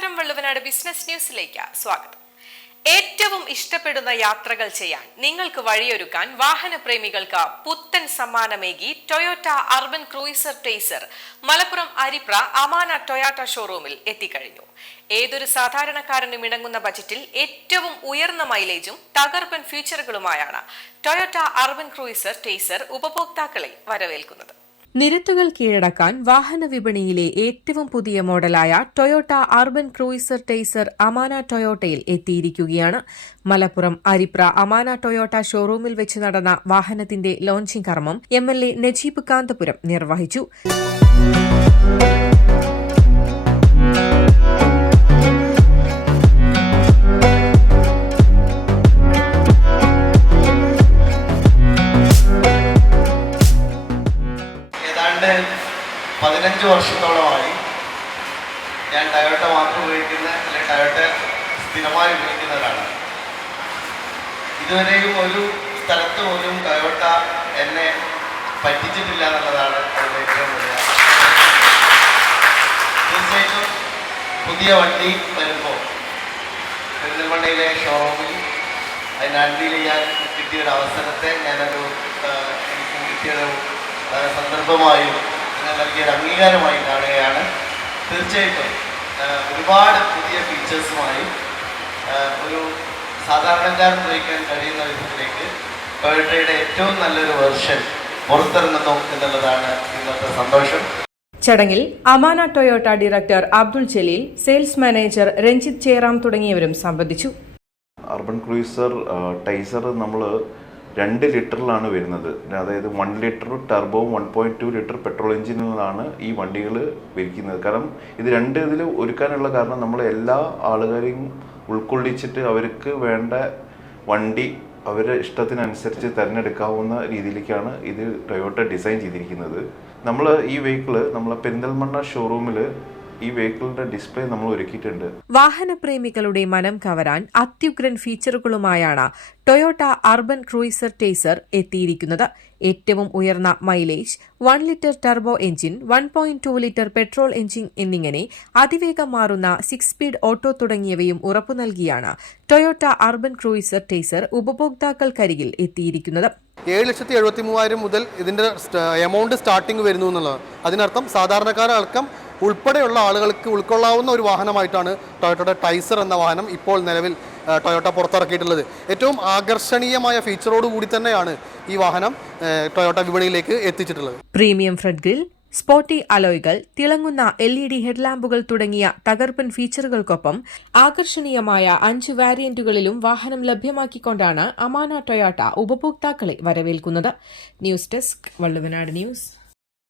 നമസ്കാരം വള്ളുവനാട് ബിസിനസ് ന്യൂസിലേക്ക് സ്വാഗതം. ഏറ്റവും ഇഷ്ടപ്പെടുന്ന യാത്രകൾ ചെയ്യാൻ നിങ്ങൾക്ക് വഴിയൊരുക്കാൻ വാഹനപ്രേമികൾക്ക് പുത്തൻ സമ്മാനമേകി Toyota Urban Cruiser Taisor Malappuram Aripra Amana Toyota ഷോറൂമിൽ എത്തിക്കഴിഞ്ഞു. ഏതൊരു സാധാരണക്കാരനും ഇണങ്ങുന്ന ബജറ്റിൽ ഏറ്റവും ഉയർന്ന മൈലേജും തകർപ്പൻ ഫീച്ചറുകളുമായാണ് ടൊയോട്ട അർബൻ ക്രൂയിസർ ടേസർ ഉപഭോക്താക്കളെ വരവേൽക്കുന്നത്. നിരത്തുകൾ കീഴടക്കാൻ വാഹന വിപണിയിലെ ഏറ്റവും പുതിയ മോഡലായ Toyota Urban Cruiser Taisor Amana ടൊയോട്ടയിൽ എത്തിയിരിക്കുകയാണ്. മലപ്പുറം അരിപ്ര അമാന ടൊയോട്ട ഷോറൂമിൽ വെച്ച് നടന്ന വാഹനത്തിന്റെ ലോഞ്ചിംഗ് കർമ്മം M L A Najeeb Kanthapuram നിർവഹിച്ചു. ഏതാണ്ട് പതിനഞ്ച് വർഷത്തോളമായി ഞാൻ ടയോട്ട മാത്രം ഉപയോഗിക്കുന്ന അല്ലെങ്കിൽ ടയോട്ട സ്ഥിരമായി ഉപയോഗിക്കുന്ന ഒരാളാണ്. ഇതുവരെയും ഒരു സ്ഥലത്ത് പോലും ടയോട്ട എന്നെ പറ്റിച്ചിട്ടില്ല എന്നുള്ളതാണ് അതിന്റെ ഏറ്റവും വലിയ തീർച്ചയായിട്ടും പുതിയ വണ്ടി വരുമ്പോൾ പെരുന്തൽമണ്ണയിലെ ഷോറൂമിൽ അതിന് അൺവീൽ ചെയ്യാൻ കിട്ടിയ ഒരു അവസരത്തെ ഞാനൊരു എനിക്ക് കിട്ടിയൊരു സന്ദർഭമായും നിങ്ങൾ നൽകിയ ഒരു അംഗീകാരമായി കാണുകയാണ് തീർച്ചയായിട്ടും ഒരുപാട് പുതിയ ഫീച്ചേഴ്സുമായി ഒരു സാധാരണക്കാരൻ ഉപയോഗിക്കാൻ കഴിയുന്ന വിധത്തിലേക്ക് ടൊയോട്ടയുടെ ഏറ്റവും നല്ലൊരു വെർഷൻ പുറത്തിറങ്ങുന്നു എന്നുള്ളതാണ് ഇന്നത്തെ സന്തോഷം. ചടങ്ങിൽ Amana Toyota director Abdul Jaleel sales manager Ranjith Cheram തുടങ്ങിയവരും സംബന്ധിച്ചു. അർബൻ ക്രൂയിസർ ടൈസർ നമ്മൾ രണ്ട് ലിറ്ററിലാണ് വരുന്നത്. അതായത് one litre turbo one point two litre petrol എഞ്ചിനുകളാണ് ഈ വണ്ടികൾ വിൽക്കുന്നത് കാരണം ഇത് രണ്ട് ഇതിൽ ഒരുക്കാനുള്ള കാരണം നമ്മൾ എല്ലാ ആളുകളെയും ഉൾക്കൊള്ളിച്ചിട്ട് അവർക്ക് വേണ്ട വണ്ടി അവരുടെ ഇഷ്ടത്തിനനുസരിച്ച് തിരഞ്ഞെടുക്കാവുന്ന രീതിയിലേക്കാണ് ഇത് ടൊയോട്ട ഡിസൈൻ ചെയ്തിരിക്കുന്നത്. നമ്മൾ ഈ വെഹിക്കിൾ നമ്മളെ പെരിന്തൽമണ്ണ ഷോറൂമിൽ ഈ വെഹിക്കിളിന്റെ ഡിസ്പ്ലേ നമ്മൾ ഒരുക്കിയിട്ടുണ്ട്. വാഹനപ്രേമികളുടെ മനം കവരാൻ അത്യുഗ്രൻ ഫീച്ചറുകളുമായാണ് ടൊയോട്ട അർബൻ ക്രൂയിസർ ടേസർ എത്തിയിരിക്കുന്നത്. ഏറ്റവും ഉയർന്ന mileage one litre turbo engine one point two litre petrol engine എന്നിങ്ങനെ അതിവേഗം മാറുന്ന സിക്സ് സ്പീഡ് ഓട്ടോ തുടങ്ങിയവയും ഉറപ്പു നൽകിയാണ് ടൊയോട്ട അർബൻ ക്രൂയിസർ ടേസർ ഉപഭോക്താക്കൾക്കരികിൽ എത്തിയിരിക്കുന്നത്. ഏഴ് ലക്ഷത്തി എഴുപത്തി മൂവായിരം മുതൽ ഇതിന്റെ എമൗണ്ട് സ്റ്റാർട്ടിംഗ് വരുന്നു എന്നുള്ളത് അതിനർത്ഥം സാധാരണക്കാരടക്കം ഉൾപ്പെടെയുള്ള ആളുകൾക്ക് ഉൾക്കൊള്ളാവുന്ന ഒരു വാഹനമായിട്ടാണ് ടൊയോട്ടയുടെ ടൈസർ എന്ന വാഹനം ഇപ്പോൾ നിലവിൽ ടൊയോട്ട പുറത്തിറക്കിയിട്ടുള്ളത്. ഏറ്റവും ആകർഷണീയമായ ഫീച്ചറോട് കൂടി തന്നെയാണ് ഈ വാഹനം ടൊയോട്ട വിപണിയിലേക്ക് എത്തിച്ചിട്ടുള്ളത്. പ്രീമിയം ഫ്രണ്ട് ഗ്രിൽ സ്പോട്ടി അലോയ്കൾ തിളങ്ങുന്ന എൽ ഇ ഡി ഹെഡ്ലാമ്പുകൾ തുടങ്ങിയ തകർപ്പൻ ഫീച്ചറുകൾക്കൊപ്പം ആകർഷണീയമായ അഞ്ച് വാരിയന്റുകളിലും വാഹനം ലഭ്യമാക്കിക്കൊണ്ടാണ് അമാന ടൊയാട്ട ഉപഭോക്താക്കളെ വരവേൽക്കുന്നത്. News desk Valluvanad news.